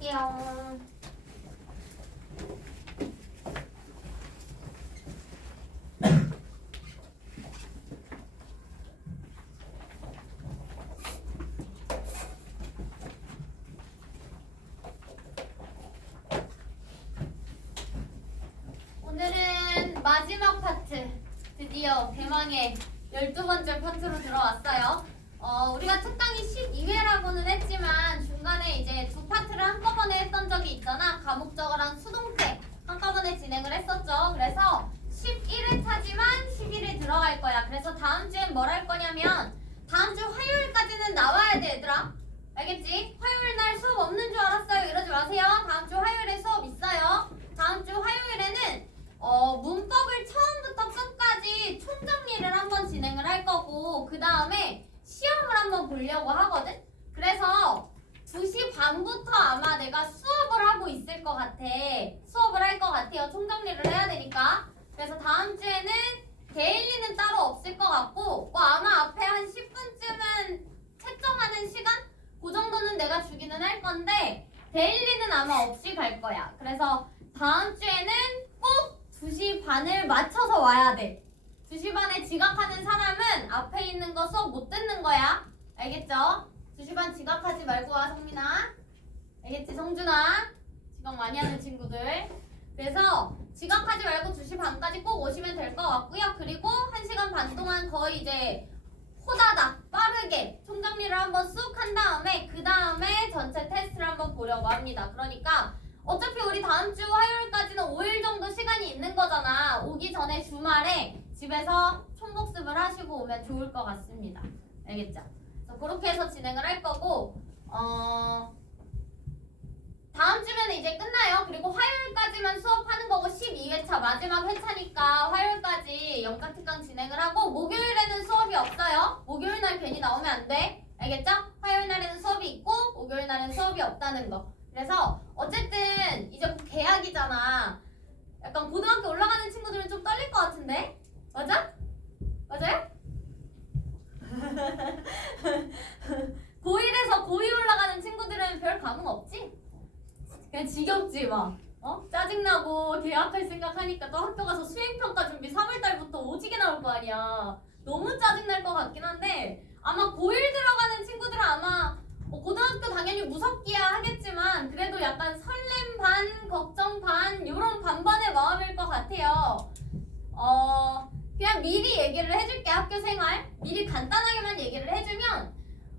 할게요. 오늘은 마지막 파트, 드디어 대망의 12번째 파트로 들어왔어요. 우리가 특강이 12회라고는 했지만 중간에 이제 두 파트를 한꺼번에 했던 적이 있잖아. 과목적어랑 수동태 한꺼번에 진행을 했었죠. 그래서 11회차지만 10일에 들어갈 거야. 그래서 다음 주엔 뭘 할 거냐면 다음 주 화요일까지는 나와야 돼, 얘들아. 알겠지? 화요일 날 수업 없는 줄 알았어요. 이러지 마세요. 다음 주 화요일에 수업 있어요. 다음 주 화요일에는 문법을 처음부터 끝까지 총정리를 한번 진행을 할 거고, 그 다음에 시험을 한번 보려고 하거든? 그래서 2시 반부터 아마 내가 수업을 하고 있을 것 같아. 수업을 할 것 같아요. 총정리를 해야 되니까. 그래서 다음 주에는 데일리는 따로 없을 것 같고, 아마 앞에 한 10분쯤은 채점하는 시간? 그 정도는 내가 주기는 할 건데, 데일리는 아마 없이 갈 거야. 그래서 다음 주에는 꼭 2시 반을 맞춰서 와야 돼. 2시 반에 지각하는 사람은 앞에 있는 거 수업 못 듣는 거야. 알겠죠? 2시 반 지각하지 말고 와, 성민아. 알겠지, 성준아? 지각 많이 하는 친구들. 그래서 지각하지 말고 2시 반까지 꼭 오시면 될 것 같고요. 그리고 1시간 반 동안 거의 이제 호다닥 빠르게 총정리를 한번 쑥 한 다음에 그 다음에 전체 테스트를 한번 보려고 합니다. 그러니까 어차피 우리 다음 주 화요일까지는 5일 정도 시간이 있는 거잖아. 오기 전에 주말에 집에서 총복습을 하시고 오면 좋을 것 같습니다. 알겠죠? 그래서 그렇게 해서 진행을 할 거고, 다음 주면 이제 끝나요. 그리고 화요일까지만 수업하는 거고 12회차 마지막 회차니까 화요일까지 영상특강 진행을 하고, 목요일에는 수업이 없어요. 목요일 날 괜히 나오면 안 돼. 알겠죠? 화요일 날에는 수업이 있고 목요일 날은 수업이 없다는 거. 그래서 어쨌든 이제 곧 개학이잖아. 약간 고등학교 올라가는 친구들은 좀 떨릴 것 같은데? 맞아? 맞아요? 고1에서 고2 올라가는 친구들은 별 감흥 없지? 그냥 지겹지 막. 짜증나고 개학할 생각하니까 또 학교 가서 수행평가 준비 3월달부터 오지게 나올 거 아니야. 너무 짜증날 것 같긴 한데, 아마 고1 들어가는 친구들은 아마 고등학교 당연히 무섭기야 하겠지만 그래도 약간 설렘 반, 걱정 반, 요런 반반의 마음일 것 같아요. 그냥 미리 얘기를 해줄게. 학교 생활 미리 간단하게만 얘기를 해주면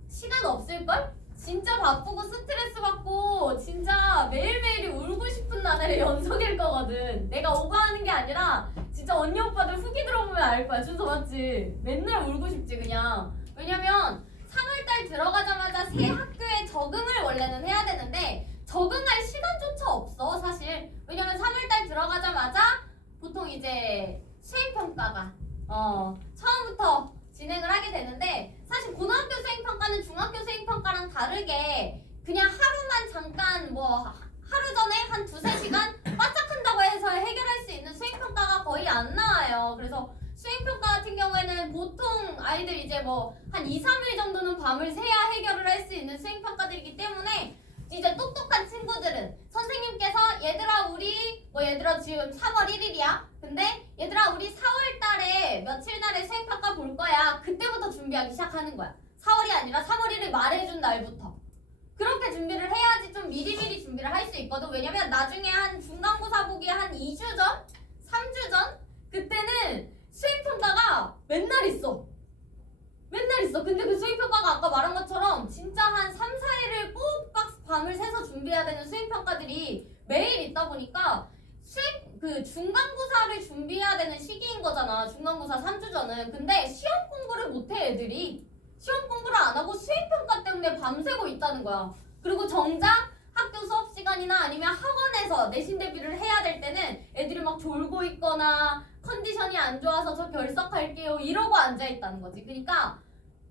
시간 없을걸? 진짜 바쁘고 스트레스 받고 진짜 매일매일이 울고 싶은 나날의 연속일 거거든. 내가 오버하는 게 아니라 진짜 언니 오빠들 후기 들어보면 알 거야. 준서 맞지? 맨날 울고 싶지 그냥. 왜냐면 3월달 들어가자마자 새 학교에 적응을 원래는 해야 되는데 적응할 시간조차 없어 사실. 왜냐면 3월달 들어가자마자 보통 이제 수행평가가 처음부터 진행을 하게 되는데, 사실 고등학교 수행평가는 중학교 수행평가랑 다르게 그냥 하루만 잠깐 하루 전에 한 2-3시간 바짝한다고 해서 해결할 수 있는 수행평가가 거의 안 나와요. 그래서 수행평가 같은 경우에는 보통 아이들 이제 한 2-3일 정도는 밤을 새야 해결을 할 수 있는 수행평가들이기 때문에 이제 똑똑한 친구들은 선생님께서 얘들아 지금 3월 1일이야. 근데 얘들아 우리 4월 달에 며칠 날에 수행평가 볼 거야. 그때부터 준비하기 시작하는 거야. 4월이 아니라 3월 1일 말해준 날부터. 그렇게 준비를 해야지 좀 미리미리 준비를 할 수 있거든. 왜냐면 나중에 한 중간고사 보기 한 2주 전? 3주 전? 그때는 수행평가가 맨날 있어. 맨날 있어. 근데 그 수행평가가 아까 말한 것처럼 진짜 한 3-4일을 꼭 밤을 새서 준비해야 되는 수행평가들이 매일 있다 보니까 중간고사를 준비해야 되는 시기인 거잖아. 중간고사 3주 전은. 근데 시험 공부를 못해 애들이. 시험 공부를 안 하고 수행평가 때문에 밤새고 있다는 거야. 그리고 정작 학교 수업 시간이나 아니면 학원에서 내신 대비를 해야 될 때는 애들이 막 졸고 있거나 컨디션이 안 좋아서 저 결석할게요 이러고 앉아있다는 거지. 그러니까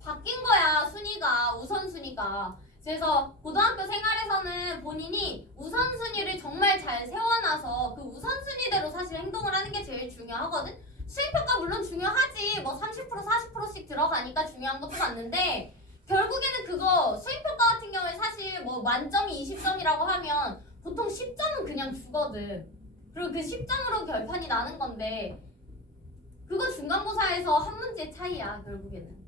바뀐 거야, 순위가, 우선순위가. 그래서 고등학교 생활에서는 본인이 우선순위를 정말 잘 세워놔서 그 우선순위대로 사실 행동을 하는 게 제일 중요하거든. 수행평가 물론 중요하지. 30% 40%씩 들어가니까 중요한 것도 맞는데 결국에는 그거 수행평가 같은 경우에 사실 만점이 20점이라고 하면 보통 10점은 그냥 주거든. 그리고 그 10점으로 결판이 나는 건데 그거 중간고사에서 한 문제 차이야 결국에는.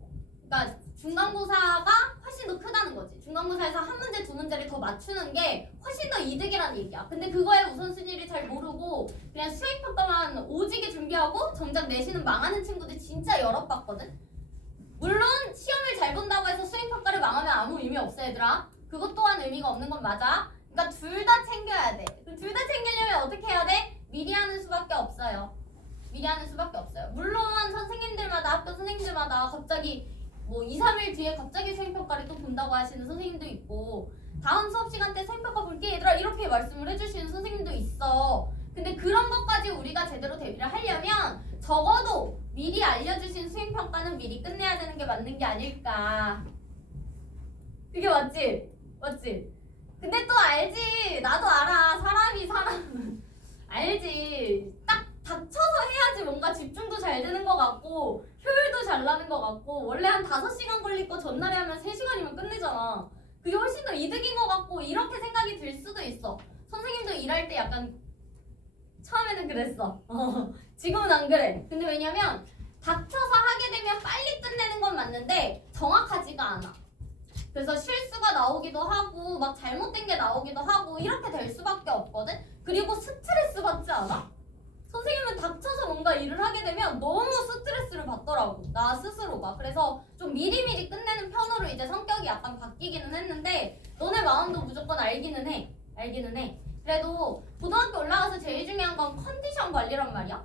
그러니까 중간고사가 훨씬 더 크다는 거지. 중간고사에서 한 문제 두 문제를 더 맞추는 게 훨씬 더 이득이라는 얘기야. 근데 그거의 우선순위를 잘 모르고 그냥 수행평가만 오지게 준비하고 정작 내신은 망하는 친구들 진짜 여럿 봤거든. 물론 시험을 잘 본다고 해서 수행평가를 망하면 아무 의미 없어 얘들아. 그것 또한 의미가 없는 건 맞아. 그러니까 둘 다 챙겨야 돼. 둘 다 챙기려면 어떻게 해야 돼? 미리 하는 수밖에 없어요. 미리 하는 수밖에 없어요. 물론 선생님들마다 학교 선생님들마다 갑자기 뭐 2, 3일 뒤에 갑자기 수행평가를 또 본다고 하시는 선생님도 있고 다음 수업 시간 때 수행평가 볼게 얘들아 이렇게 말씀을 해주시는 선생님도 있어. 근데 그런 것까지 우리가 제대로 대비를 하려면 적어도 미리 알려주신 수행평가는 미리 끝내야 되는 게 맞는 게 아닐까. 그게 맞지? 맞지? 근데 또 알지. 나도 알아. 사람이 사람 알지. 딱 닥쳐서 해야지 뭔가 집중도 잘 되는 것 같고 효율도 잘 나는 것 같고 원래 한 5시간 걸릴 거 전날에 하면 3시간이면 끝내잖아. 그게 훨씬 더 이득인 것 같고 이렇게 생각이 들 수도 있어. 선생님도 일할 때 약간 처음에는 그랬어. 지금은 안 그래. 근데 왜냐면 닥쳐서 하게 되면 빨리 끝내는 건 맞는데 정확하지가 않아. 그래서 실수가 나오기도 하고 막 잘못된 게 나오기도 하고 이렇게 될 수밖에 없거든. 그리고 스트레스 받지 않아? 선생님은 닥쳐서 뭔가 일을 하게 되면 너무 스트레스를 받더라고. 나 스스로가. 그래서 좀 미리미리 끝내는 편으로 이제 성격이 약간 바뀌기는 했는데 너네 마음도 무조건 알기는 해. 알기는 해. 그래도 고등학교 올라가서 제일 중요한 건 컨디션 관리란 말이야.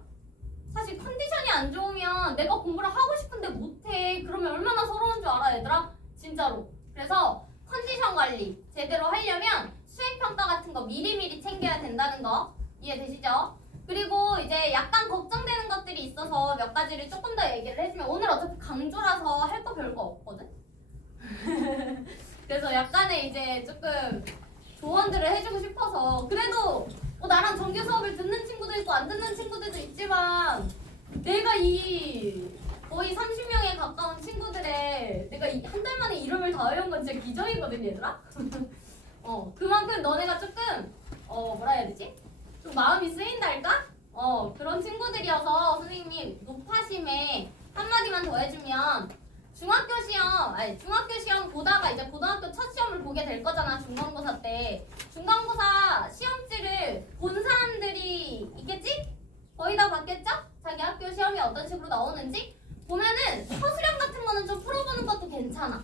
사실 컨디션이 안 좋으면 내가 공부를 하고 싶은데 못해. 그러면 얼마나 서러운 줄 알아 얘들아? 진짜로. 그래서 컨디션 관리 제대로 하려면 수행평가 같은 거 미리미리 챙겨야 된다는 거 이해되시죠? 그리고 이제 약간 걱정되는 것들이 있어서 몇 가지를 조금 더 얘기를 해주면 오늘 어차피 강조라서 할 거 별거 없거든? 그래서 약간의 이제 조금 조언들을 해주고 싶어서 그래도 뭐 나랑 정규 수업을 듣는 친구도 있고 안 듣는 친구들도 있지만 내가 이 거의 30명에 가까운 친구들의 내가 한 달 만에 이름을 다 외운 건 진짜 기적이거든 얘들아? 그만큼 너네가 조금 뭐라 해야 되지? 좀 마음이 쓰인달까? 그런 친구들이어서 선생님이 높아심에 한마디만 더 해주면 중학교 시험 보다가 이제 고등학교 첫 시험을 보게 될 거잖아. 중간고사 때 중간고사 시험지를 본 사람들이 있겠지? 거의 다 봤겠죠? 자기 학교 시험이 어떤 식으로 나오는지 보면은 서술형 같은 거는 좀 풀어보는 것도 괜찮아.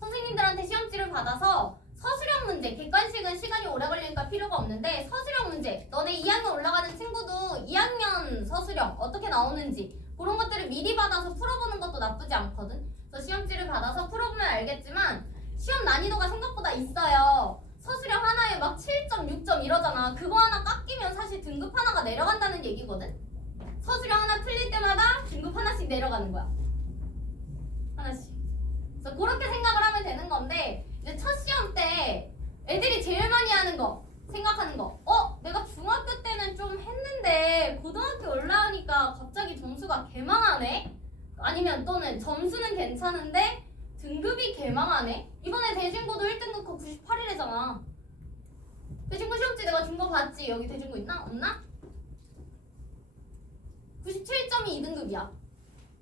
선생님들한테 시험지를 받아서 서술형 문제, 객관식은 시간이 오래 걸리니까 필요가 없는데 서술형 문제, 너네 2학년 올라가는 친구도 2학년 서술형 어떻게 나오는지 그런 것들을 미리 받아서 풀어보는 것도 나쁘지 않거든. 그래서 시험지를 받아서 풀어보면 알겠지만 시험 난이도가 생각보다 있어요. 서술형 하나에 막 7점, 6점 이러잖아. 그거 하나 깎이면 사실 등급 하나가 내려간다는 얘기거든. 서술형 하나 틀릴 때마다 등급 하나씩 내려가는 거야. 하나씩. 그래서 그렇게 생각을 하면 되는 건데 이제 첫 시험 때 애들이 제일 많이 하는 거 생각하는 거 내가 중학교 때는 좀 했는데 고등학교 올라오니까 갑자기 점수가 개망하네. 아니면 또는 점수는 괜찮은데 등급이 개망하네. 이번에 대진고도 1등급 거 98이래잖아. 대진고 시험지 내가 준 거 봤지? 여기 대진고 있나? 없나? 97점이 2등급이야.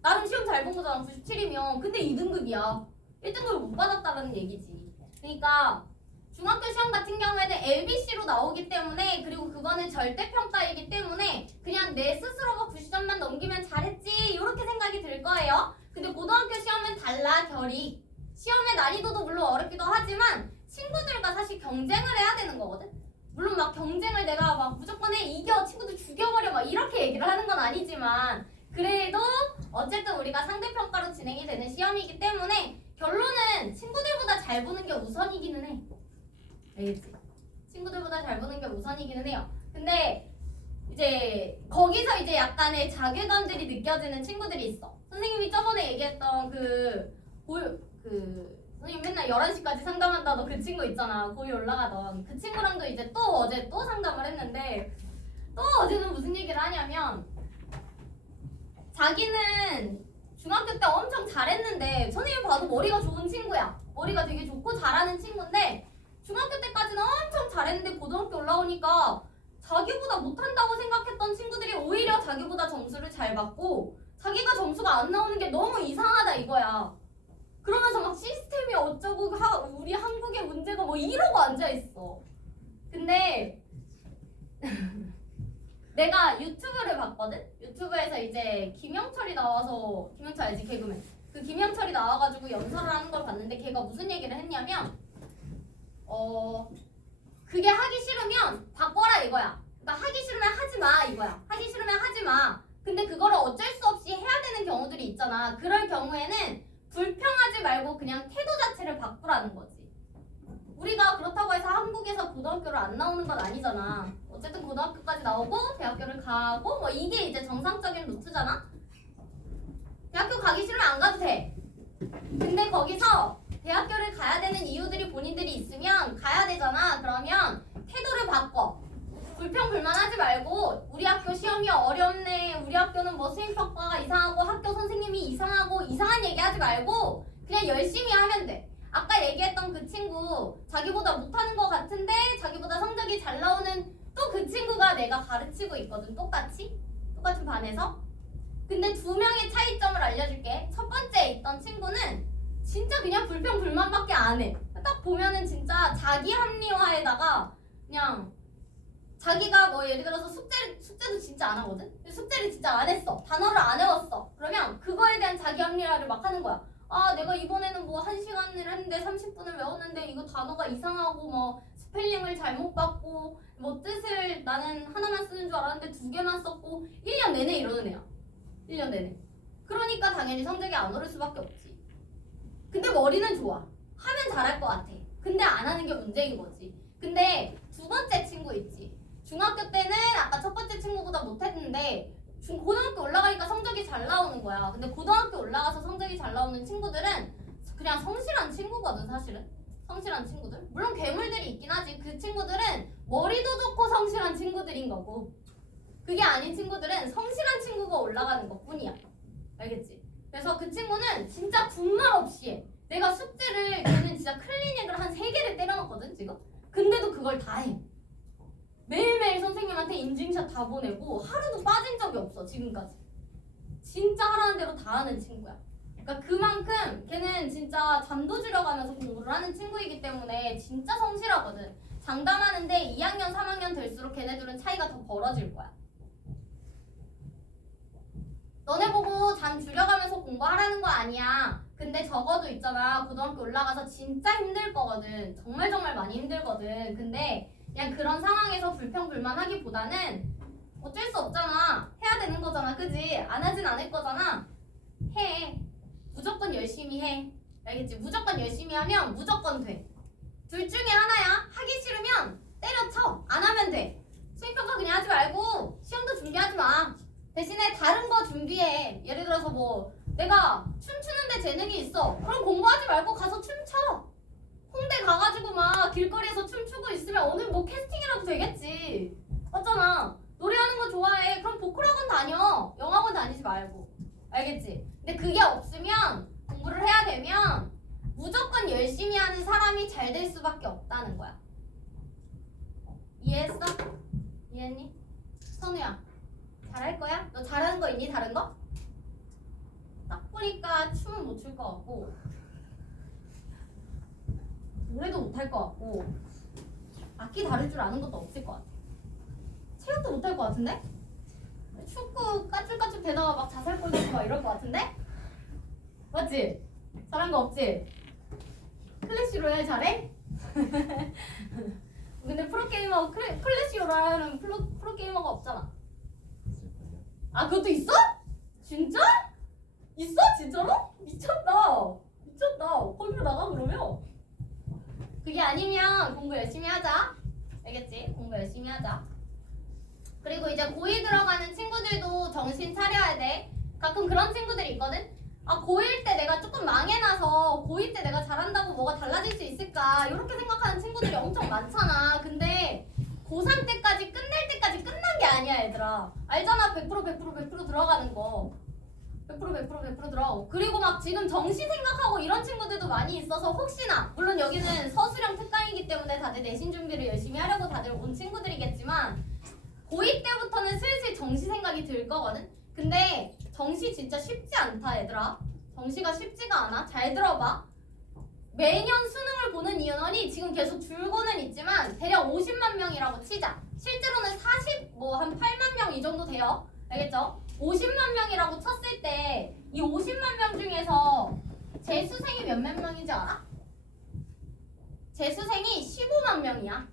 나름 시험 잘 본 거잖아. 97이면. 근데 2등급이야. 1등급을 못 받았다는 얘기지. 그러니까 중학교 시험 같은 경우에는 LBC로 나오기 때문에 그리고 그거는 절대평가이기 때문에 그냥 내 스스로가 90점만 넘기면 잘했지 이렇게 생각이 들 거예요. 근데 고등학교 시험은 달라 결이. 시험의 난이도도 물론 어렵기도 하지만 친구들과 사실 경쟁을 해야 되는 거거든. 물론 막 경쟁을 내가 막 무조건 이겨 친구들 죽여버려 막 이렇게 얘기를 하는 건 아니지만 그래도 어쨌든 우리가 상대평가로 진행이 되는 시험이기 때문에 결론은 친구들보다 잘 보는 게 우선이기는 해. 알겠지? 친구들보다 잘 보는 게 우선이기는 해요. 근데 이제 거기서 이제 약간의 자괴감들이 느껴지는 친구들이 있어. 선생님이 저번에 얘기했던 선생님 맨날 11시까지 상담한다던 그 친구 있잖아. 고이 올라가던 그 친구랑도 이제 또 어제 또 상담을 했는데 또 어제는 무슨 얘기를 하냐면 자기는 중학교 때 엄청 잘했는데 선생님 봐도 머리가 좋은 친구야. 머리가 되게 좋고 잘하는 친구인데 중학교 때 나오니까 자기보다 못한다고 생각했던 친구들이 오히려 자기보다 점수를 잘 받고 자기가 점수가 안 나오는 게 너무 이상하다 이거야. 그러면서 막 시스템이 어쩌고 우리 한국의 문제가 뭐 이러고 앉아있어. 근데 내가 유튜브를 봤거든? 유튜브에서 이제 김영철이 나와서, 김영철 알지? 개그맨. 그 김영철이 나와가지고 연설을 하는 걸 봤는데 걔가 무슨 얘기를 했냐면 그게 하기 싫으면 바꿔라 이거야. 그러니까 하기 싫으면 하지 마 이거야. 하기 싫으면 하지 마. 근데 그거를 어쩔 수 없이 해야 되는 경우들이 있잖아. 그럴 경우에는 불평하지 말고 그냥 태도 자체를 바꾸라는 거지. 우리가 그렇다고 해서 한국에서 고등학교를 안 나오는 건 아니잖아. 어쨌든 고등학교까지 나오고 대학교를 가고 뭐 이게 이제 정상적인 루트잖아. 대학교 가기 싫으면 안 가도 돼. 근데 거기서 대학교를 가야 되는 이유들이 본인들이 있으면 가야 되잖아. 그러면 태도를 바꿔. 불평불만하지 말고 우리 학교 시험이 어렵네. 우리 학교는 뭐 수행평가가 이상하고 학교 선생님이 이상하고 이상한 얘기하지 말고 그냥 열심히 하면 돼. 아까 얘기했던 그 친구 자기보다 못하는 것 같은데 자기보다 성적이 잘 나오는 또 그 친구가 내가 가르치고 있거든. 똑같은 반에서. 근데 두 명의 차이점을 알려줄게. 첫 번째 있던 친구는 진짜 그냥 불평불만밖에 안 해. 딱 보면은 진짜 자기 합리화에다가 그냥 자기가 뭐 예를 들어서 숙제도 진짜 안 하거든? 숙제를 진짜 안 했어. 단어를 안 외웠어. 그러면 그거에 대한 자기 합리화를 막 하는 거야. 아, 내가 이번에는 뭐 1시간을 했는데 30분을 외웠는데 이거 단어가 이상하고 뭐 스펠링을 잘못 봤고 뭐 뜻을 나는 하나만 쓰는 줄 알았는데 2개만 썼고 1년 내내 이러는 애야. 1년 내내. 그러니까 당연히 성적이 안 오를 수밖에 없지. 근데 머리는 좋아. 하면 잘할 것 같아. 근데 안 하는 게 문제인 거지. 근데 두 번째 친구 있지. 중학교 때는 아까 첫 번째 친구보다 못했는데 고등학교 올라가니까 성적이 잘 나오는 거야. 근데 고등학교 올라가서 성적이 잘 나오는 친구들은 그냥 성실한 친구거든 사실은. 성실한 친구들. 물론 괴물들이 있긴 하지. 그 친구들은 머리도 좋고 성실한 친구들인 거고 그게 아닌 친구들은 성실한 친구가 올라가는 것뿐이야. 알겠지? 그래서 그 친구는 진짜 군말 없이 해. 내가 숙제를 걔는 진짜 클리닉을 한 3개를 때려놨거든 지금. 근데도 그걸 다 해. 매일매일 선생님한테 인증샷 다 보내고 하루도 빠진 적이 없어 지금까지. 진짜 하라는 대로 다 하는 친구야. 그러니까 그만큼 걔는 진짜 잠도 줄여가면서 공부를 하는 친구이기 때문에 진짜 성실하거든. 장담하는데 2학년 3학년 될수록 걔네들은 차이가 더 벌어질 거야. 너네 보고 잠 줄여가면서 공부하라는 거 아니야. 근데 적어도 있잖아. 고등학교 올라가서 진짜 힘들 거거든. 정말 많이 힘들거든. 근데 그냥 그런 상황에서 불평불만하기보다는 어쩔 수 없잖아. 해야 되는 거잖아. 그지? 안 하진 않을 거잖아. 해. 무조건 열심히 해. 알겠지? 무조건 열심히 하면 무조건 돼. 둘 중에 하나야. 하기 싫으면 때려쳐. 안 하면 돼. 수행평가 그냥 하지 말고 시험도 준비하지 마. 대신에 다른 거 준비해. 예를 들어서 뭐 내가 춤추는데 재능이 있어. 그럼 공부하지 말고 가서 춤춰. 홍대 가가지고 막 길거리에서 춤추고 있으면 오늘 뭐 캐스팅이라도 되겠지. 맞잖아. 노래하는 거 좋아해. 그럼 보컬학원 다녀. 영학원 다니지 말고. 알겠지? 근데 그게 없으면 공부를 해야 되면 무조건 열심히 하는 사람이 잘 될 수밖에 없다는 거야. 이해했어? 이해했니? 선우야 잘할 거야? 너 잘하는 거 있니? 다른 거? 딱 보니까 춤은 못 출 것 같고 노래도 못 할 것 같고 악기 다룰 줄 아는 것도 없을 것 같아. 체육도 못 할 것 같은데? 축구 까줄까줄 대다가 막 자살골 넣고 막 이럴 것 같은데? 맞지? 잘한 거 없지? 클래시 로얄 잘해? 근데 프로게이머 클래시 로얄은 프로게이머가 없잖아. 아 그것도 있어? 진짜? 있어? 진짜로? 미쳤다. 거기로 나가 그러면. 그게 아니면 공부 열심히 하자. 알겠지? 공부 열심히 하자. 그리고 이제 고2 들어가는 친구들도 정신 차려야 돼. 가끔 그런 친구들이 있거든? 아 고1 때 내가 조금 망해놔서 고2 때 내가 잘한다고 뭐가 달라질 수 있을까 이렇게 생각하는 친구들이 엄청 많잖아. 근데 고3 때까지 끝낼 때까지 끝난 게 아니야 얘들아. 알잖아 100% 들어가는 거. 100% 들어가고. 그리고 막 지금 정시 생각하고 이런 친구들도 많이 있어서 혹시나, 물론 여기는 서술형 특강이기 때문에 다들 내신 준비를 열심히 하려고 다들 온 친구들이겠지만 고2 때부터는 슬슬 정시 생각이 들 거거든? 근데 정시 진짜 쉽지 않다 얘들아. 정시가 쉽지가 않아. 잘 들어봐. 매년 수능을 보는 인원이 지금 계속 줄고는 있지만 대략 50만 명이라고 치자. 실제로는 한 8만 명 이 정도 돼요. 알겠죠? 50만 명이라고 쳤을 때 이 50만 명 중에서 재수생이 몇몇 명인지 알아? 재수생이 15만 명이야.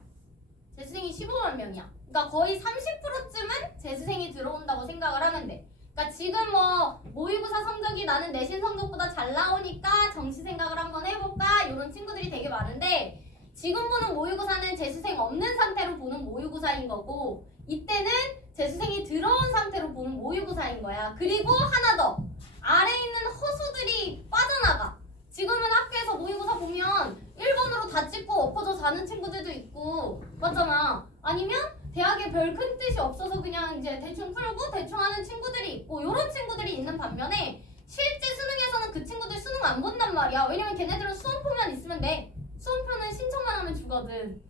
재수생이 15만 명이야. 그러니까 거의 30%쯤은 재수생이 들어온다고 생각을 하면 돼. 그러니까 지금 뭐 모의고사 성적이 나는 내신 성적보다 잘 나오니까 정시 생각을 한번 해볼까 이런 친구들이 되게 많은데 지금 보는 모의고사는 재수생 없는 상태로 보는 모의고사인 거고 이때는 재수생이 들어온 상태로 보는 모의고사인 거야. 그리고 하나 더 아래에 있는 허수들이 빠져나가. 지금은 학교에서 모의고사 보면 1번으로 다 찍고 엎어져 자는 친구들도 있고 맞잖아. 아니면 대학에 별 큰 뜻이 없어서 그냥 이제 대충 풀고 대충 하는 친구들이 있고 이런 친구들이 있는 반면에 실제 수능에서는 그 친구들 수능 안 본단 말이야. 왜냐면 걔네들은 수험표만 있으면 돼. 수험표는 신청만 하면 주거든.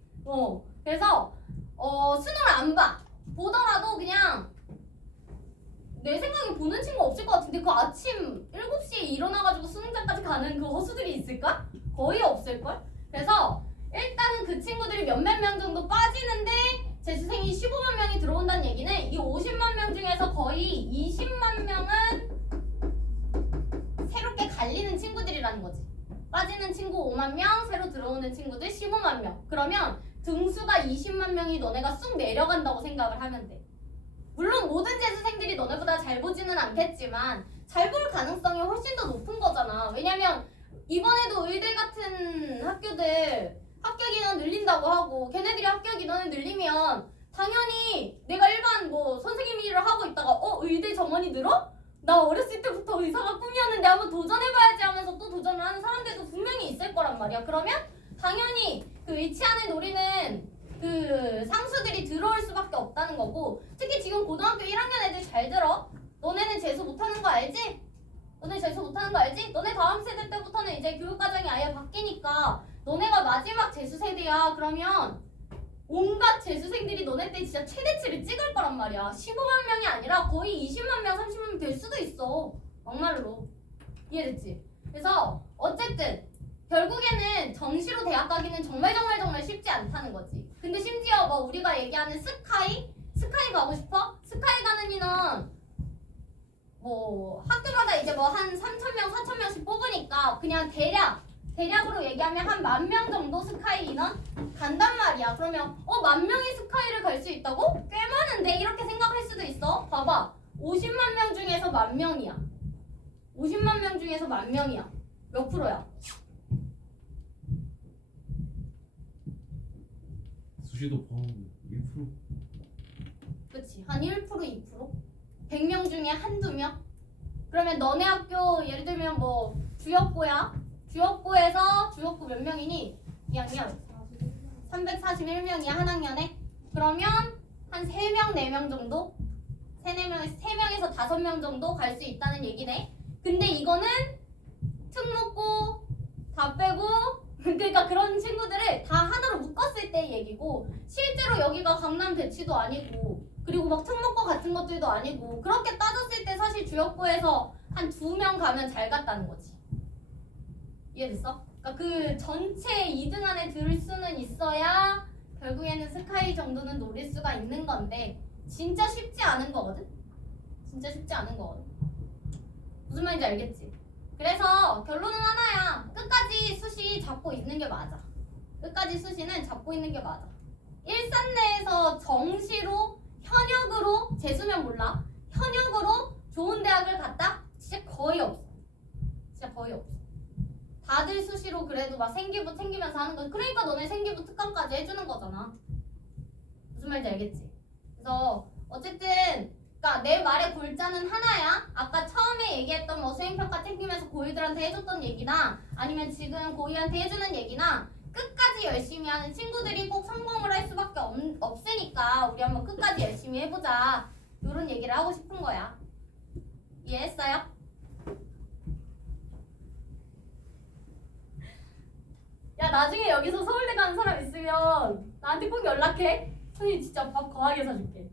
그래서 수능을 안 봐. 보더라도 그냥 내 생각에 보는 친구 없을 것 같은데 그 아침 7시에 일어나가지고 수능장까지 가는 그 허수들이 있을까? 거의 없을걸? 그래서 일단은 그 친구들이 몇몇 명 정도 빠지는데 재수생이 15만 명이 들어온다는 얘기는 이 50만 명 중에서 거의 20만 명은 새롭게 갈리는 친구들이라는 거지. 빠지는 친구 5만 명, 새로 들어오는 친구들 15만 명. 그러면 등수가 20만 명이 너네가 쑥 내려간다고 생각을 하면 돼. 물론 모든 재수생들이 너네보다 잘 보지는 않겠지만 잘 볼 가능성이 훨씬 더 높은 거잖아. 왜냐면 이번에도 의대 같은 학교들 합격 인원 늘린다고 하고 걔네들이 합격 인원을 늘리면 당연히 내가 일반 선생님 일을 하고 있다가 의대 정원이 늘어? 나 어렸을 때부터 의사가 꿈이었는데 한번 도전해봐야지 하면서 또 도전을 하는 사람들도 분명히 있을 거란 말이야. 그러면 당연히 그 위치안을 노리는 그 상수들이 들어올 수밖에 없다는 거고 특히 지금 고등학교 1학년 애들 잘 들어. 너네는 재수 못하는 거 알지? 너네 재수 못하는 거 알지? 너네 다음 세대 때부터는 이제 교육과정이 아예 바뀌니까 너네가 마지막 재수 세대야. 그러면 온갖 재수생들이 너네 때 진짜 최대치를 찍을 거란 말이야. 15만 명이 아니라 거의 20만 명, 30만 명 될 수도 있어. 막말로. 이해됐지? 그래서 어쨌든 결국에는 정시로 대학 가기는 정말 쉽지 않다는 거지. 근데 심지어 우리가 얘기하는 스카이 가고 싶어? 스카이 가는 인원 학교마다 이제 한 3,000명, 4,000명씩 뽑으니까 그냥 대략으로 얘기하면 한 10,000명 정도 스카이 인원 간단 말이야. 그러면 10,000명이 스카이를 갈 수 있다고? 꽤 많은데 이렇게 생각할 수도 있어. 봐봐. 50만 명 중에서 10,000명이야. 50만 명 중에서 10,000명이야. 몇 프로야? 수시도 포함하면 1%. 그치. 한 1%, 2%? 100명 중에 한두 명? 그러면 너네 학교 예를 들면 주역고야. 주역고 몇 명이니? 2학년 341명이야 한 학년에. 그러면 한 3명, 4명 정도? 3명에서 5명 정도 갈 수 있다는 얘기네. 근데 이거는 특목고 다 빼고 그러니까 그런 친구들을 다 하나로 묶었을 때 얘기고 실제로 여기가 강남 배치도 아니고 그리고 특목고 같은 것들도 아니고 그렇게 따졌을 때 사실 주역고에서 한 2명 가면 잘 갔다는 거지. 이해됐어? 그러니까 그 전체 2등 안에 들 수는 있어야 결국에는 스카이 정도는 노릴 수가 있는 건데 진짜 쉽지 않은 거거든? 진짜 쉽지 않은 거거든. 무슨 말인지 알겠지? 그래서 결론은 하나야. 끝까지 수시 잡고 있는 게 맞아. 끝까지 수시는 잡고 있는 게 맞아. 일산 내에서 정시로 현역으로 재수면 몰라. 현역으로 좋은 대학을 갔다? 진짜 거의 없어. 진짜 거의 없어. 다들 수시로 그래도 생기부 챙기면서 하는 거. 그러니까 너네 생기부 특강까지 해주는 거잖아. 무슨 말인지 알겠지? 그래서 어쨌든 그러니까 내 말의 골자는 하나야. 아까 처음에 얘기했던 수행평가 챙기면서 고1들한테 해줬던 얘기나 아니면 지금 고2한테 해주는 얘기나 끝까지 열심히 하는 친구들이 꼭 성공을 할 수밖에 없으니까 우리 한번 끝까지 열심히 해보자. 이런 얘기를 하고 싶은 거야. 이해했어요? 야 나중에 여기서 서울대 가는 사람 있으면 나한테 꼭 연락해. 선생님 진짜 밥 거하게 사줄게.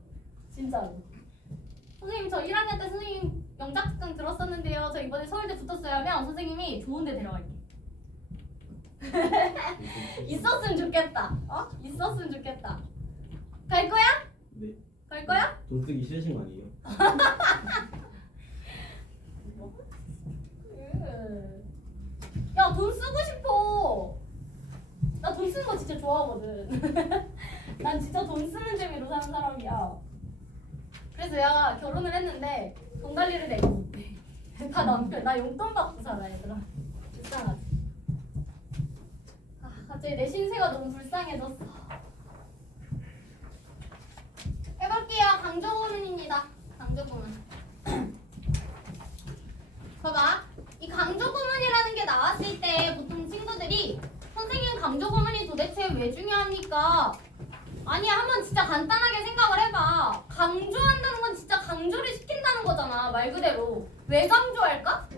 진짜로. 선생님 저 1학년 때 선생님 영작 특강 들었었는데요. 저 이번에 서울대 붙었어요 하면 선생님이 좋은 데 데려갈게. 있었으면 좋겠다. 어? 있었으면 좋겠다. 갈 거야? 네. 갈 거야? 돈 쓰기 싫으신 거 아니에요? 야 돈 쓰고 싶어. 나 돈 쓰는 거 진짜 좋아하거든. 난 진짜 돈 쓰는 재미로 사는 사람이야. 그래서 야 결혼을 했는데 돈 관리를 내가 못해. 다 남편. 나 용돈 받고 살아 얘들아. 불쌍하지. 아 갑자기 내 신세가 너무 불쌍해졌어. 해볼게요. 강조구문입니다. 강조구문. 봐봐. 이 강조구문이라는 게 나왔을 때 보통 친구들이 선생님 강조구문이 도대체 왜 중요합니까? 아니야 한번 진짜 간단하게 생각을 해봐. 강조한다는 건 진짜 강조를 시킨다는 거잖아. 말 그대로. 왜 강조할까?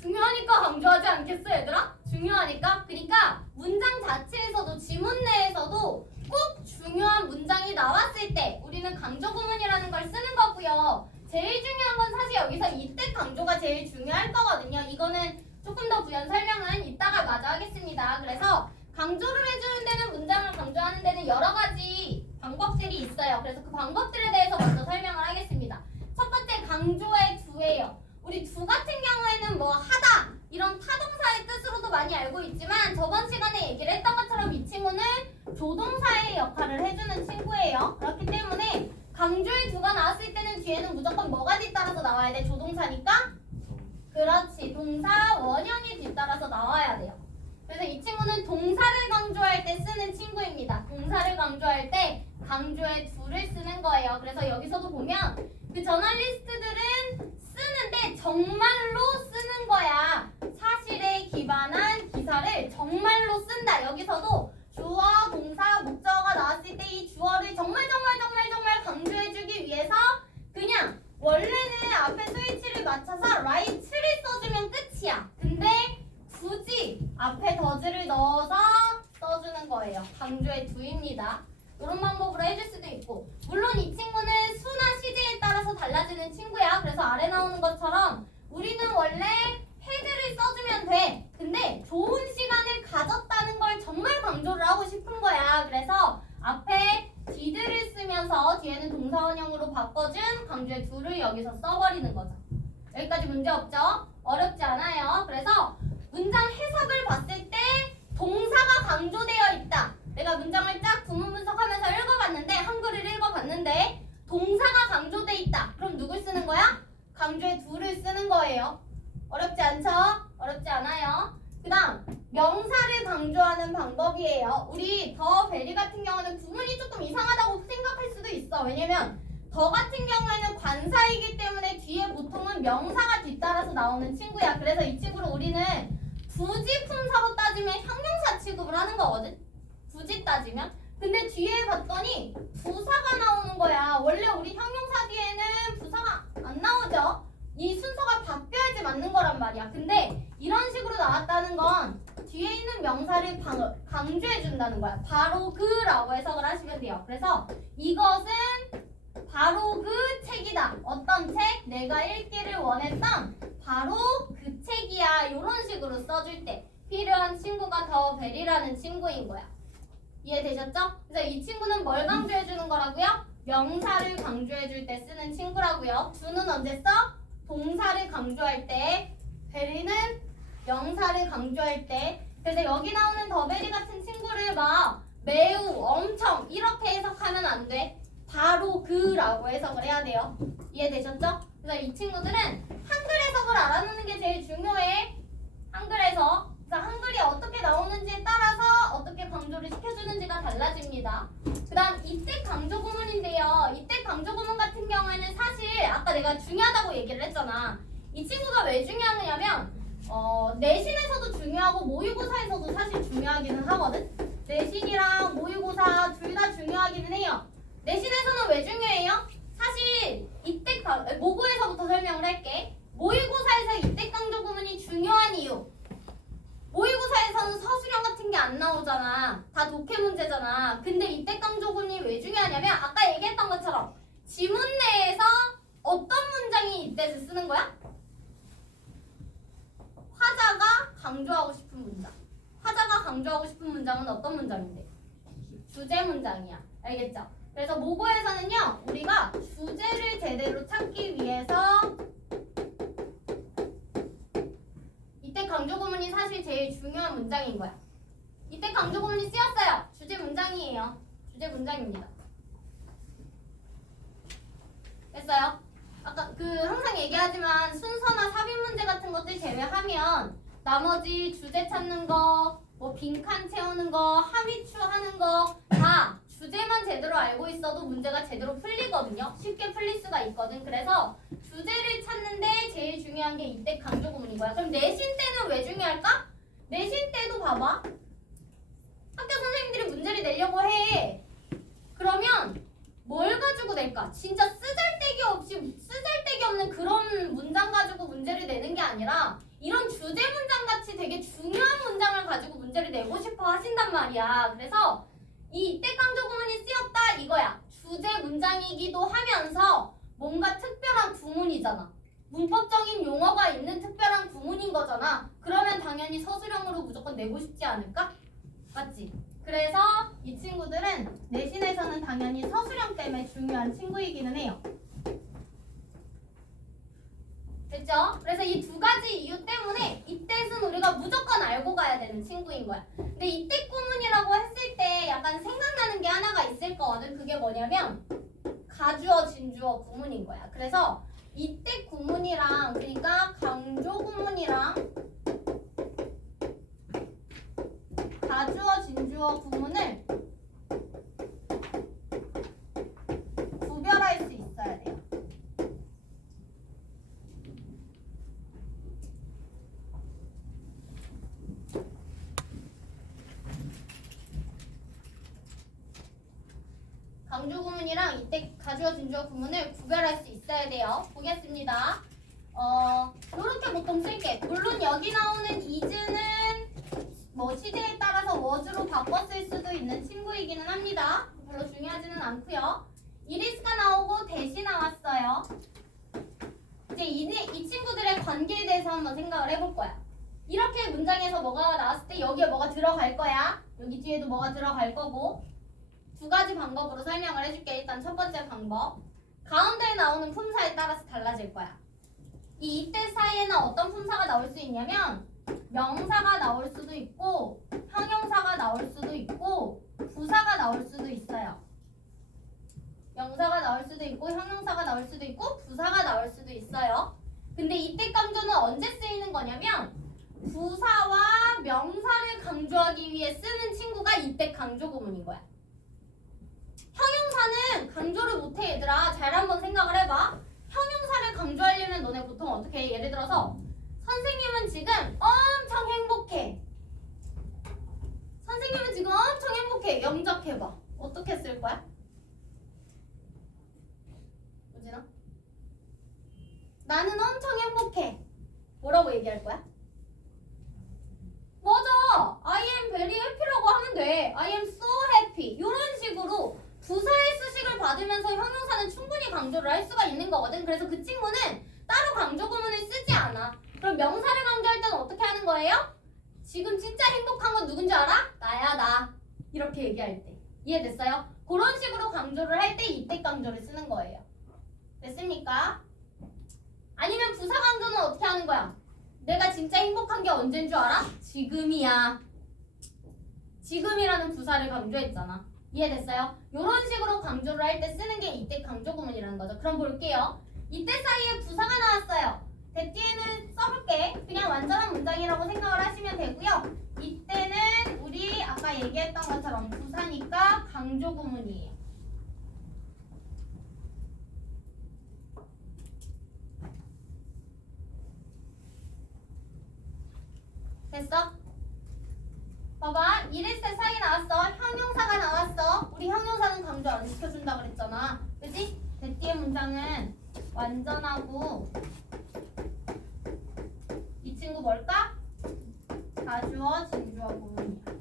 중요하니까 강조하지 않겠어 얘들아? 중요하니까? 그러니까 문장 자체에서도 지문 내에서도 꼭 중요한 문장이 나왔을 때 우리는 강조구문이라는 걸 쓰는 거고요. 제일 중요한 건 사실 여기서 이때 강조가 제일 중요할 거거든요. 이거는 조금 더 부연 설명은 이따가 마저 하겠습니다. 그래서 강조를 해주는 데는 문장을 강조하는 데는 여러 가지 방법들이 있어요. 그래서 그 방법들에 대해서 먼저 설명을 하겠습니다. 첫 번째 강조의 두예요. 우리 두 같은 경우에는 뭐 하다 이런 타동사의 뜻으로도 많이 알고 있지만 저번 시간에 얘기를 했던 것처럼 이 친구는 조동사의 역할을 해주는 친구예요. 그렇기 때문에 강조의 두가 나왔을 때는 뒤에는 무조건 뭐가 뒤따라서 나와야 돼? 조동사니까? 그렇지. 동사 원형이 뒤따라서 나와야 돼요. 그래서 이 친구는 동사를 강조할 때 쓰는 친구입니다. 동사를 강조할 때 강조의 두를 쓰는 거예요. 그래서 여기서도 보면 그 저널리스트들은 쓰는데 정말로 쓰는 거야. 사실에 기반한 기사를 정말로 쓴다. 여기서도 주어, 동사, 목적어가 나왔을 때 이 주어를 정말 강조해주기 위해서 그냥 원래는 앞에 스위치를 맞춰서 right를 써주면 끝이야. 근데 굳이 앞에 더즈를 넣어서 써주는 거예요. 강조의 두입니다. 이런 방법으로 해줄 수도 있고 물론 이 친구는 수나 시제에 따라서 달라지는 친구야. 그래서 아래 나오는 것처럼 우리는 원래 헤드를 써주면 돼. 근데 좋은 시간을 가졌다는 걸 정말 강조를 하고 싶은 거야. 그래서 앞에 did를 쓰면서 뒤에는 동사원형으로 바꿔준 강조의 두를 여기서 써버리는 거죠. 여기까지 문제 없죠? 어렵지 않아요. 그래서 문장 해석을 봤을 때 동사가 강조되어 있다. 내가 문장을 쫙 구문 분석하면서 읽어봤는데 한글을 읽어봤는데 동사가 강조돼 있다. 그럼 누굴 쓰는 거야? 강조의 두를 쓰는 거예요. 어렵지 않죠? 어렵지 않아요. 그 다음 명사를 강조하는 방법이에요. 우리 더 베리 같은 경우는 구문이 조금 이상하다고 생각할 수도 있어. 왜냐면 더 같은 경우에는 관사이기 때문에 뒤에 보통은 명사가 뒤따라서 나오는 친구야. 그래서 이 친구를 우리는 굳이 품사로 따지면 형용사 취급을 하는 거거든. 굳이 따지면. 근데 뒤에 봤더니 부사가 나오는 거야. 원래 우리 형용사 뒤에는 부사가 안 나오죠. 이 순서가 바뀌어야지 맞는 거란 말이야. 근데 이런 식으로 나왔다는 건 뒤에 있는 명사를 강조해 준다는 거야. 바로 그라고 해석을 하시면 돼요. 그래서 이것은 바로 그 책이다. 어떤 책? 내가 읽기를 원했던 바로 그 책이야. 이런 식으로 써줄 때 필요한 친구가 더 베리라는 친구인 거야. 이해되셨죠? 그래서 이 친구는 뭘 강조해 주는 거라고요? 명사를 강조해 줄 때 쓰는 친구라고요. 두는 언제 써? 동사를 강조할 때, 베리는 명사를 강조할 때. 그래서 여기 나오는 더 베리 같은 친구를 막 매우, 엄청 이렇게 해석하면 안 돼. 바로 그라고 해석을 해야 돼요. 이해되셨죠? 그래서 이 친구들은 한글 해석을 알아놓는 게 제일 중요해. 한글에서. 그래서 한글이 어떻게 나오는지에 따라서 어떻게 강조를 시켜주는지가 달라집니다. 그 다음 이때 강조 구문인데요. 이때 강조 구문 같은 경우에는 사실 아까 내가 중요하다고 얘기를 했잖아. 이 친구가 왜 중요하냐면 내신에서도 중요하고 모의고사에서도 사실 중요하기는 하거든. 내신이랑 모의고사 둘 다 중요하기는 해요. 내신에서는 왜 중요해요? 사실 이때 모고에서부터 설명을 할게. 모의고사에서 이때 강조 구문이 중요한 이유. 모의고사에서는 서술형 같은 게 안 나오잖아. 다 독해 문제잖아. 근데 이때 강조군이 왜 중요하냐면 아까 얘기했던 것처럼 지문 내에서 어떤 문장이 이때 쓰는 거야? 화자가 강조하고 싶은 문장. 화자가 강조하고 싶은 문장은 어떤 문장인데? 주제 문장이야. 알겠죠? 그래서 모고에서는요, 우리가 주제를 제대로 찾기 위해서 이때 강조 구문이 사실 제일 중요한 문장인 거야. 이때 강조 구문이 쓰였어요. 주제 문장이에요. 주제 문장입니다. 됐어요? 아까 항상 얘기하지만 순서나 삽입 문제 같은 것들 제외하면 나머지 주제 찾는 거, 뭐 빈칸 채우는 거, 함의추 하는 거 다 주제만 제대로 알고 있어도 문제가 제대로 풀리거든요. 쉽게 풀릴 수가 있거든. 그래서 주제를 찾는데 제일 중요한 게 이때 강조 구문인 거야. 그럼 내신 때는 왜 중요할까? 내신 때도 봐봐. 학교 선생님들이 문제를 내려고 해. 그러면 뭘 가지고 낼까? 진짜 쓰잘데기 없는 그런 문장 가지고 문제를 내는 게 아니라 이런 주제 문장 같이 되게 중요한 문장을 가지고 문제를 내고 싶어 하신단 말이야. 그래서 이 이때 강조 구문이 쓰였다 이거야. 주제 문장이기도 하면서 뭔가 특별한 구문이잖아. 문법적인 용어가 있는 특별한 구문인 거잖아. 그러면 당연히 서술형으로 무조건 내고 싶지 않을까? 맞지? 그래서 이 친구들은 내신에서는 당연히 서술형 때문에 중요한 친구이기는 해요. 됐죠? 그래서 이 두 가지 이유 때문에 이때는 우리가 무조건 알고 가야 되는 친구인 거야. 근데 이때 구문이라고 했을 때 약간 생각나는 게 하나가 있을 거거든. 그게 뭐냐면 가주어, 진주어 구문인 거야. 그래서 이때 구문이랑 그러니까 강조 구문이랑 가주어, 진주어 구문을 구별할 수 있어야 돼요. 강조 구문이랑 이때 가주어, 진주어 구문을 구별할 수 있어야 돼요. 보겠습니다. 요렇게 보통 쓸게. 물론 여기 나오는 is는 뭐 시제에 따라서 was로 바꿔 쓸 수도 있는 친구이기는 합니다. 별로 중요하지는 않고요. is가 나오고 that이 나왔어요. 이제 이 친구들의 관계에 대해서 한번 생각을 해볼 거야. 이렇게 문장에서 뭐가 나왔을 때 여기에 뭐가 들어갈 거야. 여기 뒤에도 뭐가 들어갈 거고. 두 가지 방법으로 설명을 해줄게. 일단 첫 번째 방법. 가운데에 나오는 품사에 따라서 달라질 거야. 이 이때 사이에는 어떤 품사가 나올 수 있냐면 명사가 나올 수도 있고 형용사가 나올 수도 있고 부사가 나올 수도 있어요. 명사가 나올 수도 있고 형용사가 나올 수도 있고 부사가 나올 수도 있어요. 근데 이때 강조는 언제 쓰이는 거냐면 부사와 명사를 강조하기 위해 쓰는 친구가 이때 강조 구문인 거야. 형용사는 강조를 못해 얘들아. 잘 한번 생각을 해봐. 형용사를 강조하려면 너네 보통 어떻게 해? 예를 들어서 선생님은 지금 엄청 행복해. 선생님은 지금 엄청 행복해. 영작해봐. 어떻게 쓸 거야? 우진아? 나는 엄청 행복해. 뭐라고 얘기할 거야? 맞아. I am very happy라고 하면 돼. I am so happy. 이런 식으로 부사의 수식을 받으면서 형용사는 충분히 강조를 할 수가 있는 거거든. 그래서 그 친구는 따로 강조 구문을 쓰지 않아. 그럼 명사를 강조할 때는 어떻게 하는 거예요? 지금 진짜 행복한 건 누군지 알아? 나야 나. 이렇게 얘기할 때. 이해됐어요? 그런 식으로 강조를 할 때 이때 강조를 쓰는 거예요. 됐습니까? 아니면 부사 강조는 어떻게 하는 거야? 내가 진짜 행복한 게 언제인 줄 알아? 지금이야. 지금이라는 부사를 강조했잖아. 이해됐어요? 이런 식으로 강조를 할 때 쓰는 게 이때 강조 구문이라는 거죠. 그럼 볼게요. 이때 사이에 부사가 나왔어요. 대뒤에는 써볼게. 그냥 완전한 문장이라고 생각을 하시면 되고요. 이때는 우리 아까 얘기했던 것처럼 부사니까 강조 구문이에요. 됐어? 봐봐. 이랬을 사이 나왔어. 형용사가 나왔어. 우리 형용사는 강조 안 시켜준다 그랬잖아. 그치? 대뒤의 문장은 완전하고 이 친구 뭘까? 가주어 진주어 구문이야.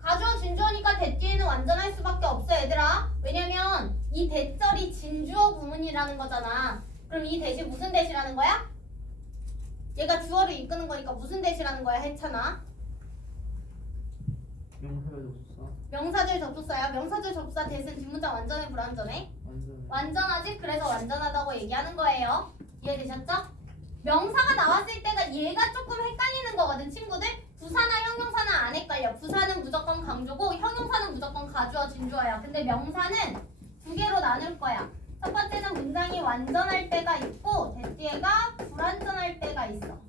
가주어 진주어니까 대뒤에는 완전할 수밖에 없어 얘들아. 왜냐면 이 대절이 진주어 구문이라는 거잖아. 그럼 이 대시 무슨 대시라는 거야? 얘가 주어를 이끄는 거니까 무슨 대시라는 거야 했잖아. 명사절 접수사 명사절 접속사야. 명사절 접속사 대신 뒷문장 완전해 불완전해? 완전 완전하지? 그래서 완전하다고 얘기하는 거예요. 이해되셨죠? 명사가 나왔을 때가 얘가 조금 헷갈리는 거거든 친구들. 부사나 형용사는 안 헷갈려. 부사는 무조건 강조고 형용사는 무조건 가주어 진주어야. 근데 명사는 두 개로 나눌 거야. 첫 번째는 문장이 완전할 때가 있고 대뒤에가 불완전할 때가 있어.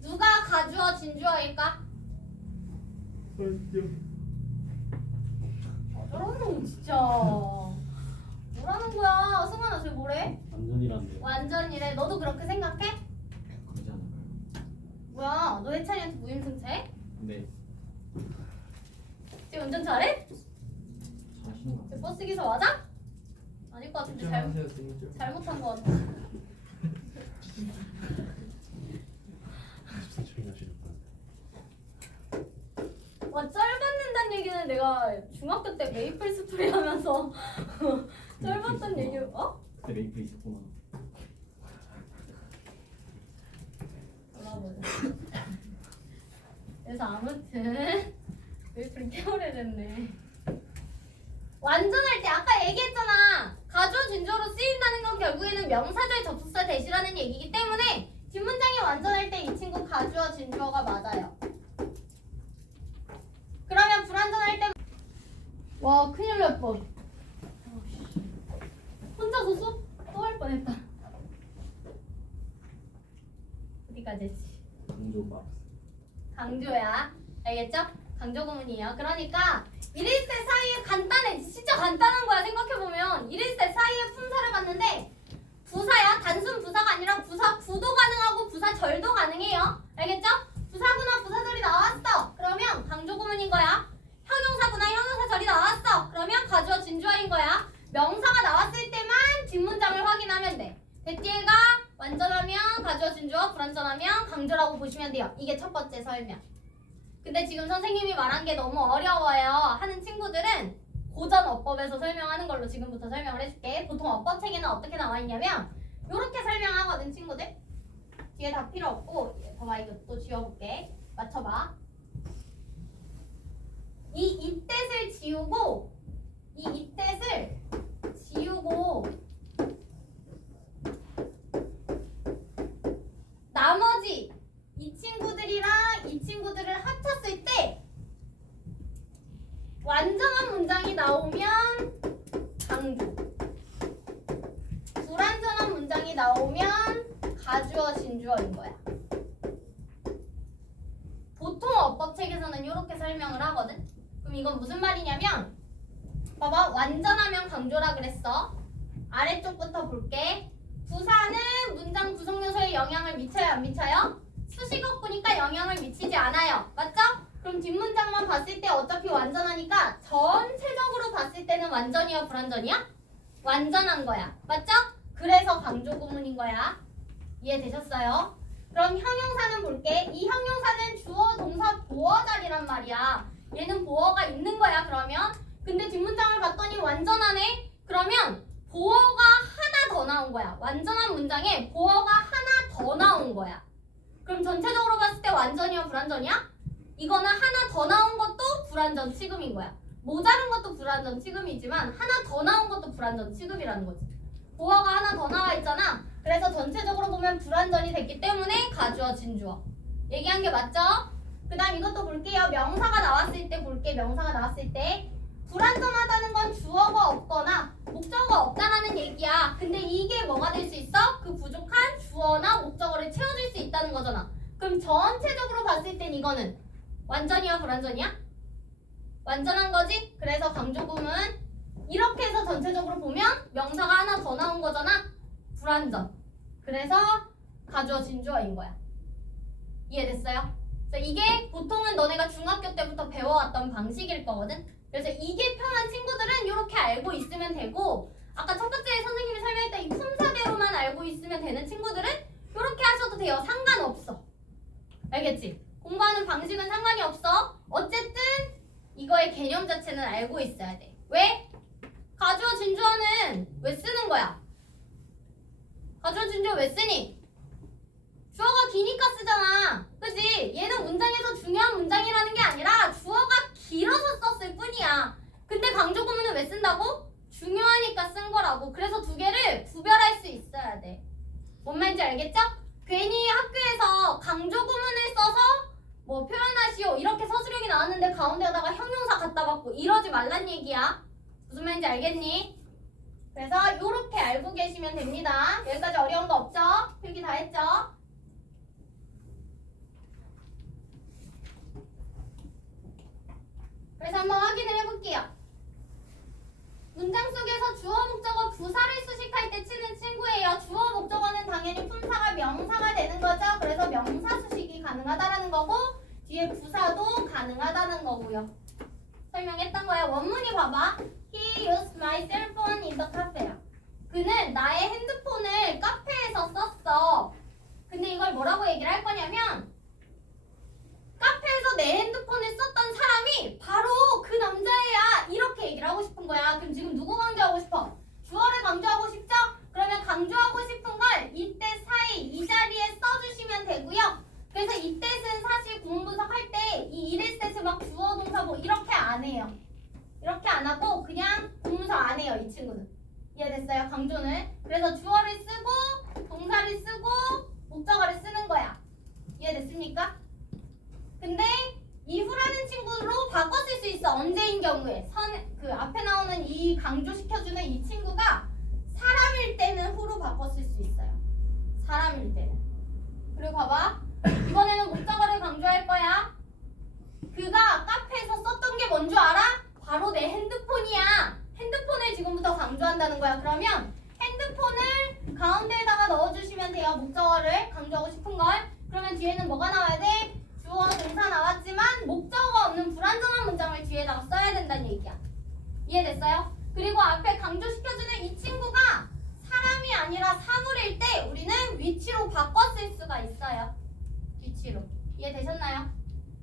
누가 가주어 진주어일까? 저러는 진짜 뭐라는 거야. 승환아 쟤 뭐래? 완전이란데. 완전이래. 너도 그렇게 생각해? 그러지 않을까요? 뭐야 너 해찬이한테 무임승차해? 네. 쟤 운전 잘해? 잘하시는 것 쟤 같아요. 버스 기사 맞아? 아닐 것 같은데 집중하세요 선생님. 잘못한 것 같아. 조용히 하시겠다. 와 쩔받는다는 얘기는 내가 중학교 때 메이플 스토리 하면서 쩔받던 얘기 어? 그때 메이플 있었구나. 몰라보자. 그래서 아무튼 메이플이 꽤 오래됐네. 완전할 때 아까 얘기했잖아. 가주어 진주어로 쓰인다는 건 결국에는 명사절 접속사 대시라는 얘기이기 때문에 뒷문장이 완전할 때 이 친구 가주어 진주어가 맞아요. 그러면 불완전할 때 와 큰일 날 뻔. 혼자서 수업 또 할 뻔했다. 어디까지 했지? 강조밥. 강조야. 알겠죠? 강조 구문이에요. 그러니까 1일세 사이에 간단해. 진짜 간단한 거야. 생각해보면 1일세 사이에 품사를 봤는데 부사야. 단순 부사가 아니라 부사 구도 가능하고 부사 절도 가능해요. 알겠죠? 부사구나 부사절이 나왔어. 그러면 강조 구문인 거야. 형용사구나 형용사절이 나왔어. 그러면 가주어 진주어인 거야. 명사가 나왔을 때만 뒷문장을 확인하면 돼. 대뒤에가 완전하면 가주어 진주어, 불완전하면 강조라고 보시면 돼요. 이게 첫 번째 설명. 근데 지금 선생님이 말한 게 너무 어려워요 하는 친구들은 고전 어법에서 설명하는 걸로 지금부터 설명을 해줄게. 보통 어법책에는 어떻게 나와 있냐면 이렇게 설명하거든 친구들. 뒤에 다 필요 없고 봐봐 이거 또 지워볼게. 맞춰봐. 이 뜻을 지우고 이 뜻을 지우고 나머지 이 친구들이랑 이 친구들을 합쳤을 때 완전한 문장이 나오면 강조, 불완전한 문장이 나오면 가주어 진주어인 거야. 보통 어법책에서는 이렇게 설명을 하거든. 그럼 이건 무슨 말이냐면 봐봐 완전하면 강조라 그랬어. 아래쪽부터 볼게. 부사는 문장 구성 요소에 영향을 미쳐요 안 미쳐요? 수식어구니까 영향을 미치지 않아요. 맞죠? 그럼 뒷문장만 봤을 때 어차피 완전하니까 전체적으로 봤을 때는 완전이야 불완전이야? 완전한 거야. 맞죠? 그래서 강조 구문인 거야. 이해되셨어요? 그럼 형용사는 볼게. 이 형용사는 주어 동사 보어자리란 말이야. 얘는 보어가 있는 거야 그러면. 근데 뒷문장을 봤더니 완전하네? 그러면 보어가 하나 더 나온 거야. 완전한 문장에 보어가 하나 더 나온 거야. 그럼 전체적으로 봤을 때 완전이야 불완전이야? 이거는 하나 더 나온 것도 불완전 취급인 거야. 모자른 것도 불완전 취급이지만 하나 더 나온 것도 불완전 취급이라는 거지. 보어가 하나 더 나와 있잖아. 그래서 전체적으로 보면 불완전이 됐기 때문에 가주어 진주어. 얘기한 게 맞죠? 그 다음 이것도 볼게요. 명사가 나왔을 때 볼게. 명사가 나왔을 때 불완전하다는 건 주어가 없거나 목적어가 없다라는 얘기야. 근데 이게 뭐가 될 수 있어? 그 부족한 주어나 목적어를 채워줄 수 있다는 거잖아. 그럼 전체적으로 봤을 땐 이거는 완전이야 불완전이야? 완전한 거지? 그래서 강조구문 이렇게 해서 전체적으로 보면 명사가 하나 더 나온 거잖아. 불완전. 그래서 가주어 진주어인 거야. 이해됐어요? 그래서 이게 보통은 너네가 중학교 때부터 배워왔던 방식일 거거든. 그래서 이게 편한 친구들은 이렇게 알고 있으면 되고 아까 첫 번째 선생님이 설명했던 이 품사대로만 알고 있으면 되는 친구들은 이렇게 하셔도 돼요. 상관없어. 알겠지? 공부하는 방식은 상관이 없어. 어쨌든 이거의 개념 자체는 알고 있어야 돼. 왜? 가주어 진주어는 왜 쓰는 거야? 가주어 진주어 왜 쓰니? 주어가 기니까 쓰잖아. 그치? 얘는 문장에서 중요한 문장이라는 게 아니라 주어가 길어서 썼을 뿐이야. 근데 강조 구문은 왜 쓴다고? 중요하니까 쓴 거라고. 그래서 두 개를 구별할 수 있어야 돼. 뭔 말인지 알겠죠? 괜히 학교에서 강조 구문을 써서 뭐 표현하시오 이렇게 서술형이 나왔는데 가운데다가 형용사 갖다 받고 이러지 말란 얘기야. 무슨 말인지 알겠니? 그래서 이렇게 알고 계시면 됩니다. 여기까지 어려운 거 없죠? 필기 다 했죠? 그래서 한번 확인을 해볼게요. 문장 속에서 주어, 목적어, 부사를 수식할 때 치는 친구예요. 주어, 목적어는 당연히 품사가 명사가 되는 거죠. 그래서 명사 수식이 가능하다라는 거고 뒤에 부사도 가능하다는 거고요. 설명했던 거야. 원문이 봐봐. He used my cell phone in the cafe. 그는 나의 핸드폰을 카페에서 썼어. 근데 이걸 뭐라고 얘기를 할 거냐면 카페에서 내 핸드폰을 썼던 사람이 바로 그 남자애야 이렇게 얘기를 하고 싶은 거야. 그럼 지금 누구 강조하고 싶어? 주어를 강조하고 싶죠? 그러면 강조하고 싶은 걸 이때 사이 이 자리에 써주시면 되고요. 그래서 이 뜻은 사실 구문 분석할 때 이 이를 뜻을 막 주어 동사 뭐 이렇게 안 해요. 이렇게 안 하고 그냥 구문 분석 안 해요. 이 친구는. 이해됐어요? 강조는. 그래서 주어를 쓰고 동사를 쓰고 목적어를 쓰는 거야. 이해됐습니까? 근데 이후라는 친구로 바꿔 쓸 수 있어. 언제인 경우에 그 앞에 나오는 이 강조시켜주는 이 친구가 사람일 때는 후로 바꿔 쓸 수 있어요. 사람일 때는. 그리고 봐봐. 이번에는 목적어를 강조할 거야. 그가 카페에서 썼던 게 뭔 줄 알아? 바로 내 핸드폰이야. 핸드폰을 지금부터 강조한다는 거야. 그러면 핸드폰을 가운데에다가 넣어주시면 돼요. 목적어를 강조하고 싶은 걸. 그러면 뒤에는 뭐가 나와야 돼? 주어 동사 나왔지만 목적어가 없는 불완전한 문장을 뒤에다가 써야 된다는 얘기야. 이해됐어요? 그리고 앞에 강조시켜주는 이 친구가 사람이 아니라 사물일 때 우리는 위치로 바꿔 쓸 수가 있어요. 위치로. 이해되셨나요?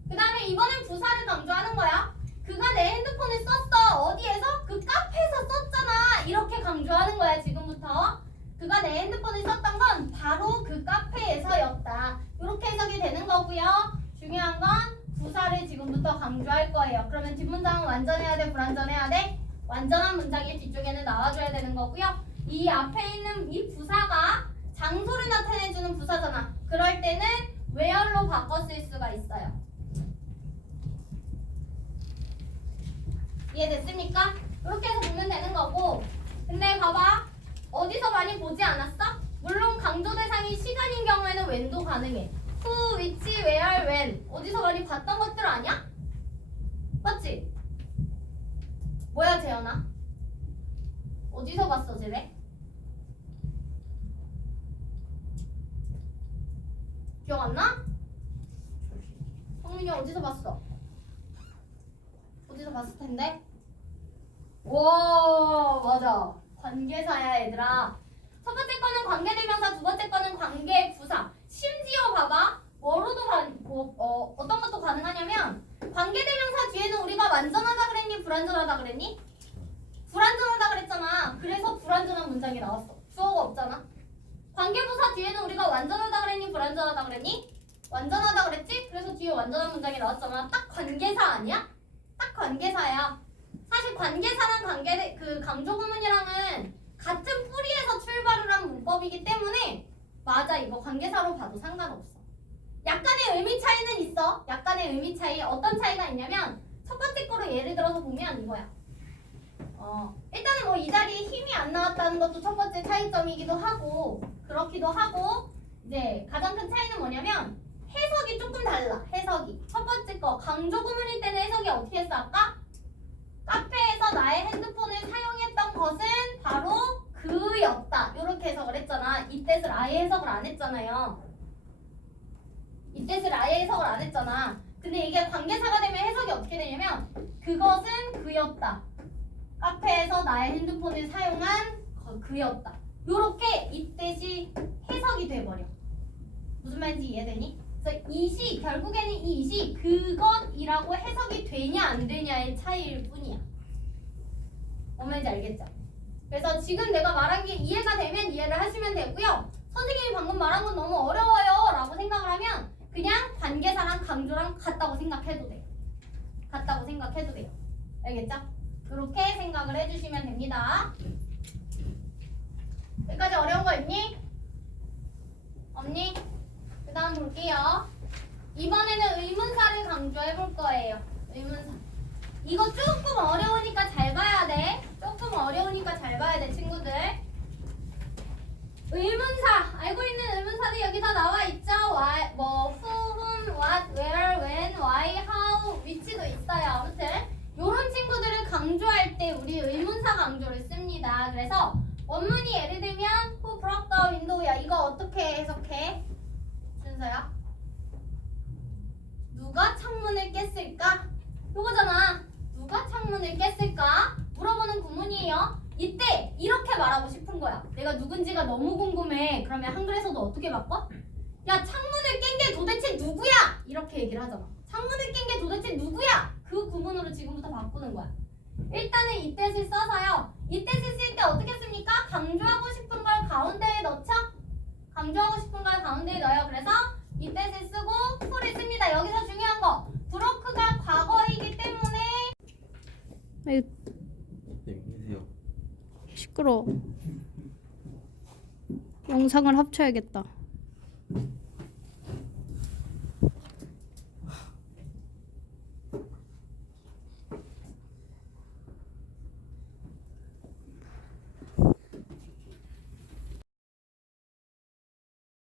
그 다음에 이번엔 부사를 강조하는 거야. 그가 내 핸드폰을 썼어. 어디에서? 그 카페에서 썼잖아. 이렇게 강조하는 거야 지금부터. 그가 내 핸드폰을 썼던 건 바로 그 카페에서였다. 이렇게 해석이 되는 거고요. 중요한 건 부사를 지금부터 강조할 거예요. 그러면 뒷문장은 완전해야 돼? 불완전해야 돼? 완전한 문장이 뒤쪽에는 나와줘야 되는 거고요. 이 앞에 있는 이 부사가 장소를 나타내주는 부사잖아. 그럴 때는 where로 바꿔 쓸 수가 있어요. 이해됐습니까? 이렇게 해서 보면 되는 거고. 근데 봐봐. 어디서 많이 보지 않았어? 물론 강조 대상이 시간인 경우에는 when도 가능해. who, which, where, when. 어디서 많이 봤던 것들 아니야? 맞지? 뭐야 재현아? 어디서 봤어 쟤네? 기억 안 나? 성민이 어디서 봤어? 어디서 봤을 텐데? 와 맞아. 관계사야 얘들아. 첫 번째 거는 관계대명사, 두 번째 거는 관계부사. 심지어 봐봐. 뭐로도 어떤 것도 가능하냐면 관계대명사 뒤에는 우리가 완전하다 그랬니? 불완전하다 그랬니? 불완전하다 그랬잖아. 그래서 불완전한 문장이 나왔어. 주어가 없잖아. 관계부사 뒤에는 우리가 완전하다 그랬니? 불완전하다 그랬니? 완전하다 그랬지? 그래서 뒤에 완전한 문장이 나왔잖아. 딱 관계사 아니야? 딱 관계사야. 사실 관계사랑 그 강조구문이랑은 같은 뿌리에서 출발을 한 문법이기 때문에 맞아. 이거 관계사로 봐도 상관없어. 약간의 의미 차이는 있어. 약간의 의미 차이. 어떤 차이가 있냐면 첫 번째 거로 예를 들어서 보면 이거야. 일단은 뭐 이 자리에 힘이 안 나왔다는 것도 첫 번째 차이점이기도 하고 그렇기도 하고 이제 가장 큰 차이는 뭐냐면 해석이 조금 달라. 해석이. 첫 번째 거 강조 구문일 때는 해석이 어떻게 했어 아까? 카페에서 나의 핸드폰을 사용했던 것은 바로 그였다. 이렇게 해석을 했잖아. 이 뜻을 아예 해석을 안 했잖아요. 이 뜻을 아예 해석을 안 했잖아. 근데 이게 관계사가 되면 해석이 어떻게 되냐면 그것은 그였다. 카페에서 나의 핸드폰을 사용한 그였다. 요렇게 이때시 해석이 돼버려. 무슨 말인지 이해되니? 그래서 이시 결국에는 이 이시 그것이라고 해석이 되냐 안 되냐의 차이일 뿐이야. 뭔 말인지 알겠죠? 그래서 지금 내가 말한 게 이해가 되면 이해를 하시면 되고요. 선생님이 방금 말한 건 너무 어려워요 라고 생각을 하면 그냥 관계사랑 강조랑 같다고 생각해도 돼요. 같다고 생각해도 돼요. 알겠죠? 이렇게 생각을 해주시면 됩니다. 여기까지 어려운 거 있니? 없니? 그 다음 볼게요. 이번에는 의문사를 강조해 볼 거예요. 의문사. 이거 조금 어려우니까 잘 봐야 돼. 조금 어려우니까 잘 봐야 돼, 친구들. 의문사. 알고 있는 의문사들 여기 다 나와 있죠? Why, 뭐, who, whom, what, where, when, why, how, which도 있어요. 아무튼 요런 친구들을 강조할 때 우리 의문사 강조를 씁니다. 그래서 원문이 예를 들면 who broke the window야. 이거 어떻게 해석해? 준서야? 누가 창문을 깼을까? 요거잖아. 누가 창문을 깼을까? 물어보는 구문이에요. 이때 이렇게 말하고 싶은 거야. 내가 누군지가 너무 궁금해. 그러면 한글에서도 어떻게 바꿔? 야, 창문을 깬 게 도대체 누구야? 이렇게 얘기를 하잖아. 창문을 깬 게 도대체 누구야? 그 구문으로 지금부터 바꾸는 거야. 일단은 이때를 써서요. 이때를 쓸 때 어떻게 씁니까? 강조하고 싶은 걸 가운데에 넣죠? 강조하고 싶은 걸 가운데에 넣어요. 그래서 이때를 쓰고 who를 씁니다. 여기서 중요한 거. broke가 과거이기 때문에 네, 계세요. 시끄러워. 영상을 합쳐야겠다.